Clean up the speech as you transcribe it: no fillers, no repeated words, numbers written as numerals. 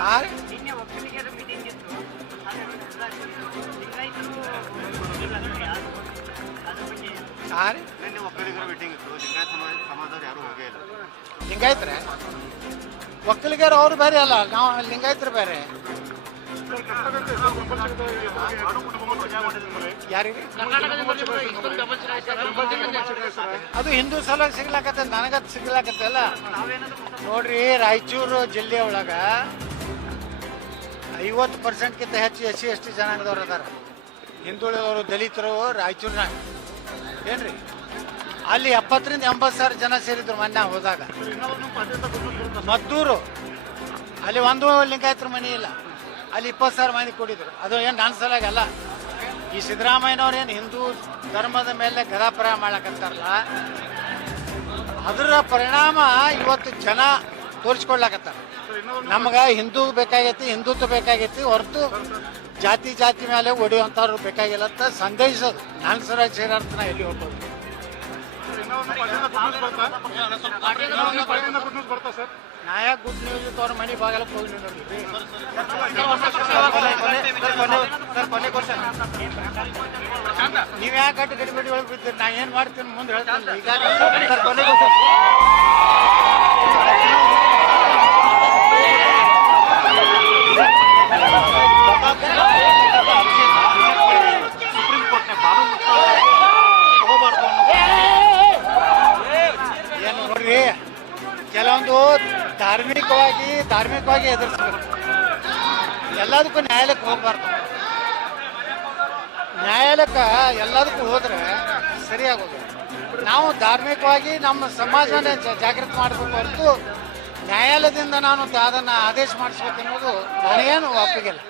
ಆ ನಿನ್ನೆ ಒಕ್ಕಲಿಗರ ಮೀಟಿಂಗ್ ಇತ್ತು. ಲಿಂಗಾಯತರು ಅದ್ರ ಬಗ್ಗೆ ಆ ರೀ ನಿನ್ನೆ ಒಕ್ಕಲಿಗರ ಮೀಟಿಂಗ್ ಇತ್ತು. ಲಿಂಗಾಯತ ಸಮಾಜದವ್ರು ಯಾರು ಹೋಗೇ ಇಲ್ಲ. ಲಿಂಗಾಯತ್ರೆ ಒಕ್ಕಲಿಗರು ಅವ್ರು ಬೇರೆ ಅಲ್ಲ, ನಾವು ಲಿಂಗಾಯತರು ಬೇರೆ. ಯಾರಿಗೆ ಅದು ಹಿಂದೂ ಸಲುವಾಗಿ ಸಿಗ್ಲಾಕತ್ತ, ನನಗತ್ ಸಿಗ್ಲಾಕತ್ತಲ್ಲ. ನೋಡ್ರಿ, ರಾಯಚೂರು ಜಿಲ್ಲೆ ಒಳಗ 50% ಹೆಚ್ಚು SC ST ಜನಾಂಗದವ್ರು ಅದಾರ. ಹಿಂದುಳಿದವರು, ದಲಿತರು ರಾಯಚೂರಿನಾಗ ಏನ್ರಿ ಅಲ್ಲಿ 70,000 ರಿಂದ 80,000 ಜನ ಸೇರಿದ್ರು ಮೊನ್ನೆ ಹೋದಾಗ. ಮದ್ದೂರು ಅಲ್ಲಿ ಒಂದು ಲಿಂಗಾಯತರ ಮನೆ ಇಲ್ಲ, ಅಲ್ಲಿ 20,000 ಮಂದಿ ಕೂಡಿದ್ರು. ಅದು ಏನು ನನ್ನ ಸಲಾಗಿ ಅಲ್ಲ, ಈ ಸಿದ್ದರಾಮಯ್ಯನವ್ರು ಏನು ಹಿಂದೂ ಧರ್ಮದ ಮೇಲೆ ಗದಾಪರ ಮಾಡಕತ್ತಾರಲ್ಲ, ಅದರ ಪರಿಣಾಮ ಇವತ್ತು ಜನ ತೋರಿಸ್ಕೊಡ್ಲಾಕತ್ತಾರ. ನಮ್ಗೆ ಹಿಂದೂ ಬೇಕಾಗೈತಿ, ಹಿಂದುತ್ವ ಬೇಕಾಗೈತಿ ಹೊರತು ಜಾತಿ ಮೇಲೆ ಹೊಡೆಯುವಂಥವ್ರು ಬೇಕಾಗಿಲ್ಲ ಅಂತ ಸಂದೇಶಿಸೋದು. ನನ್ನ ಸರಾಗಿ ಸೇರಾರ್ಥ ಎಲ್ಲಿ ಹೋಗ್ಬೋದು. ನ್ಯಾಯ ಗುಡ್ ನ್ಯೂಸ್ ಅವ್ರ ಮನೆ ಬಾಗಲಕ್ಕೆ ಹೋಗಿ ನೋಡಿದ್ರಿ. ನೀವ್ ಯಾಕೆ ಗಟ್ಟಿ ಗಡಿಬಿಡಿ ಒಳಗೆ ಬಿಡ್ತೀರಿ? ನಾ ಏನ್ ಮಾಡ್ತೀನಿ ಮುಂದೆ ಹೇಳ್ತೀನಿ. ಈಗ ಏನು ನೋಡ್ರಿ, ಕೆಲವೊಂದು ಧಾರ್ಮಿಕವಾಗಿ ಎದುರಿಸ್ಬೇಕು. ಎಲ್ಲದಕ್ಕೂ ನ್ಯಾಯಾಲಯಕ್ಕೆ ಹೋಗ್ಬಾರ್ದು. ನ್ಯಾಯಾಲಯಕ್ಕೆ ಎಲ್ಲದಕ್ಕೂ ಹೋದ್ರೆ ಸರಿಯಾಗೋದು. ನಾವು ಧಾರ್ಮಿಕವಾಗಿ ನಮ್ಮ ಸಮಾಜನ ಜಾಗೃತಿ ಮಾಡಬೇಕು ಹೊರತು ನ್ಯಾಯಾಲಯದಿಂದ ನಾನು ಅದನ್ನು ಆದೇಶ ಮಾಡಿಸ್ಬೇಕು ಅನ್ನೋದು ನನಗೇನು ಒಪ್ಪಿಗೆಲ್ಲ.